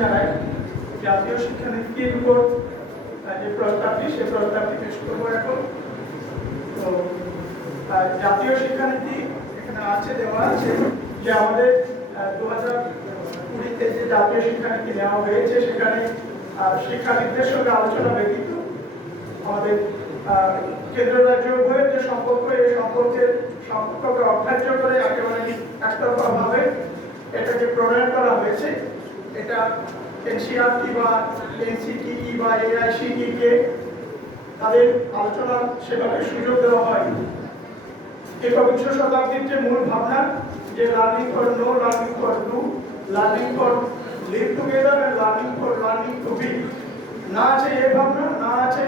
জানাই জাতীয় শিক্ষানীতির উপর যে প্রস্তাবটি সে প্রস্তাবটি পেশ করবো এখন। তো জাতীয় শিক্ষানীতি এখানে আছে, দেওয়া আছে যে আমাদের 2020-তে যে জাতীয় শিক্ষানীতি নেওয়া হয়েছে সেখানে শিক্ষাবিদদের সঙ্গে আলোচনা ব্যতীত আমাদের কেন্দ্র রাজ্য উভয়ের যে সম্পর্ক, এই সম্পর্ককে অগ্রাহ্য করে একেবারে একতরফাভাবে এটাকে প্রণয়ন করা হয়েছে। এটা এনসিইআরটি বা এনসিটিই বা এআইসিটি কে তাদের আলোচনা সেভাবে সুযোগ দেওয়া হয়। একবিংশ শতাব্দীর যে মূল ভাবনা যে learning for know, learning for do, learning for live together and learning for learning to be, না আছে এই ভাবনা, না আছে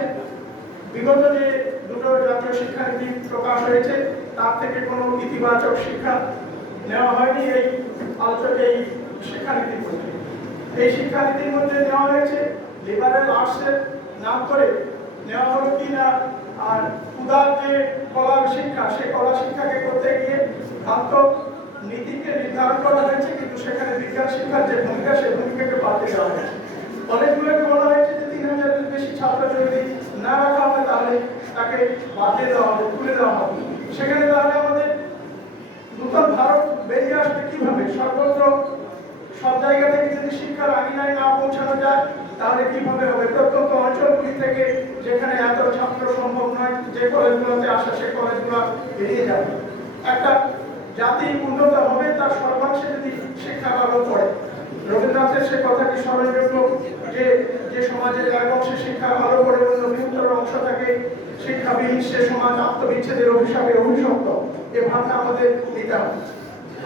বিগত যে দুটো জাতীয় শিক্ষানীতি প্রকাশ হয়েছে তার থেকে কোনো ইতিবাচক শিক্ষা নেওয়া হয়নি এই শিক্ষানীতির মধ্যে। এই শিক্ষানীতির মধ্যে নেওয়া হয়েছে লিবারেল আর্টসের নাম করে নেওয়া হলো কি না, আর উদার যে কলা শিক্ষা সেই কলা শিক্ষাকে করতে গিয়ে ভ্রান্ত নীতিকে নির্ধারণ করা হয়েছে, কিন্তু সেখানে বিজ্ঞান শিক্ষার যে ভূমিকা সেই ভূমিকাকে বাদ দেওয়া হয়েছে। কলেজগুলোকে বলা হয়েছে যে 3000-এর বেশি ছাত্র যদি না রাখা হয় তাহলে তাকে বাদ দিয়ে দেওয়া হবে, তুলে দেওয়া হবে। সেখানে তাহলে আমাদের নতুন ভারত বেরিয়ে আসবে কিভাবে? সর্বত্র সব জায়গা থেকে যদি শিক্ষার আঙিনায় না পৌঁছানো যায় তাহলে কিভাবে হবে? প্রত্যন্ত অঞ্চলগুলি থেকে যেখানে এত ছাত্র সম্ভব নয় যে কলেজগুলোতে আসা, সে কলেজগুলো বেরিয়ে যাবে। একটা জাতি উন্নত হবে তার সর্বাংশে যদি শিক্ষা লাভ করে। রবীন্দ্রনাথের সে কথাটি স্মরণযোগ্য যে যে সমাজের এক অংশে শিক্ষা ভালো করে অন্য বৃহত্তর অংশটাকে শিক্ষাবিহীন সে সমাজ আত্মবিচ্ছেদের অভিশাপে অভিশপ্ত। এ ভাবনা আমাদের নিতে হবে।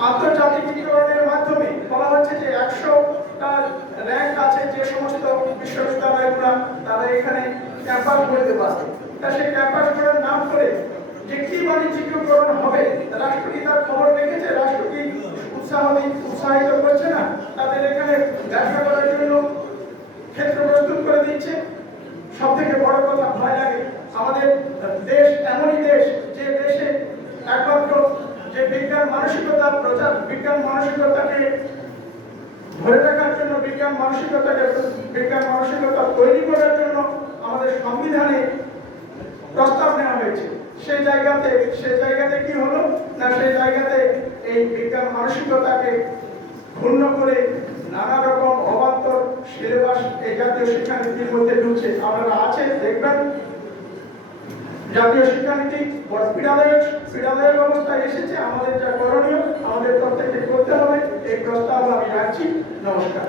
আন্তর্জাতিকীকরণের মাধ্যমে বলা হচ্ছে যে 100টা র্যাঙ্ক আছে যে সমস্ত বিশ্ববিদ্যালয়গুলো তারা এখানে ক্যাম্পাস গড়ে দেওয়া আছে। তা সেই ক্যাম্পাসগুলোর নাম করে যে কি বাণিজ্যিকীকরণ হবে, রাষ্ট্র কি তার খবর দেখেছে? রাষ্ট্র কি উৎসাহিত করছে না তাদের এখানে ব্যবসা করার জন্য ক্ষেত্র প্রস্তুত করে দিচ্ছে? সব থেকে বড় কথা, ভয় লাগে আমাদের দেশ এমনই দেশ যে দেশে একমাত্র যে বিজ্ঞান মানসিকতাকে ধরে রাখার জন্য, বিজ্ঞান মানসিকতা তৈরি করার জন্য আমাদের সংবিধানে প্রস্তাব নেওয়া হয়েছে। সেই জায়গাতে কি হলো না, সেই জায়গাতে এই বিজ্ঞান মানসিকতাকে ক্ষুণ্ণ করে নানা রকম অবান্তর সিলেবাস এই জাতীয় শিক্ষানীতির মধ্যে ঢুকছে। আপনারা আছে দেখবেন জাতীয় শিক্ষানীতি বড় পীড়াদায়ক অবস্থায় এসেছে। আমাদের যা করণীয় আমাদের প্রত্যেককে করতে হবে। এই প্রস্তাব আমি রাখছি। নমস্কার।